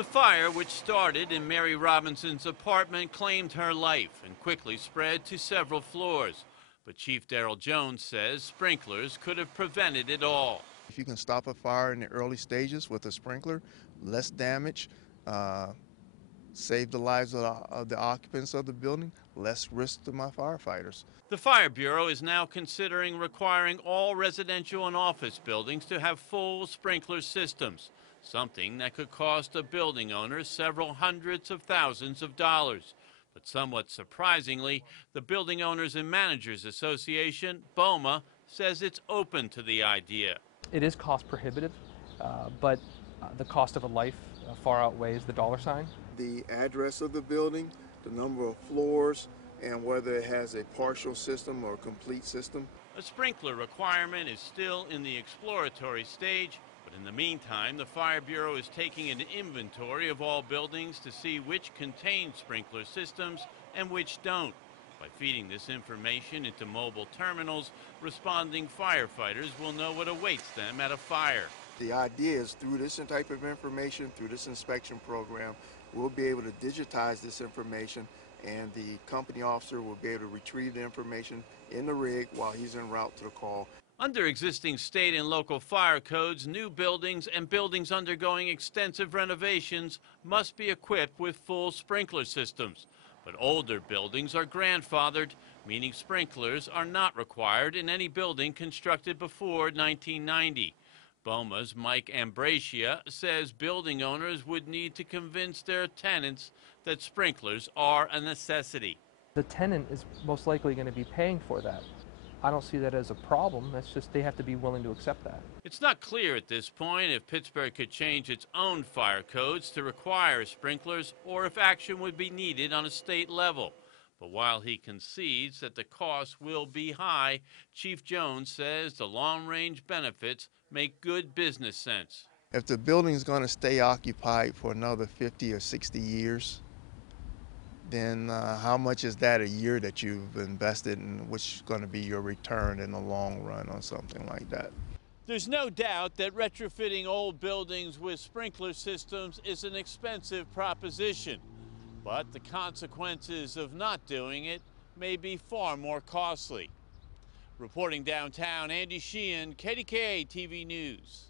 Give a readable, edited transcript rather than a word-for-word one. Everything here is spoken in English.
The fire, which started in Mary Robinson's apartment, claimed her life and quickly spread to several floors. But Chief Darrell Jones says sprinklers could have prevented it all. If you can stop a fire in the early stages with a sprinkler, less damage, save the lives of the occupants of the building, less risk to my firefighters. The Fire Bureau is now considering requiring all residential and office buildings to have full sprinkler systems, something that could cost a building owner several hundreds of thousands of dollars. But somewhat surprisingly, the Building Owners and Managers Association, BOMA, says it's open to the idea. It is cost prohibitive, but the cost of a life far outweighs the dollar sign. The address of the building, the number of floors, and whether it has a partial system or a complete system. A sprinkler requirement is still in the exploratory stage, but in the meantime, the Fire Bureau is taking an inventory of all buildings to see which contain sprinkler systems and which don't. By feeding this information into mobile terminals, responding firefighters will know what awaits them at a fire. The idea is through this type of information, through this inspection program, we'll be able to digitize this information, and the company officer will be able to retrieve the information in the rig while he's en route to the call. Under existing state and local fire codes, new buildings and buildings undergoing extensive renovations must be equipped with full sprinkler systems. But older buildings are grandfathered, meaning sprinklers are not required in any building constructed before 1990. BOMA's Mike Ambracia says building owners would need to convince their tenants that sprinklers are a necessity. The tenant is most likely going to be paying for that. I don't see that as a problem. That's just they have to be willing to accept that. It's not clear at this point if Pittsburgh could change its own fire codes to require sprinklers or if action would be needed on a state level. But while he concedes that the cost will be high, Chief Jones says the long-range benefits make good business sense. If the building is going to stay occupied for another 50 or 60 years, then how much is that a year that you've invested in, which is going to be your return in the long run on something like that? There's no doubt that retrofitting old buildings with sprinkler systems is an expensive proposition, but the consequences of not doing it may be far more costly. Reporting downtown, Andy Sheehan, KDKA-TV News.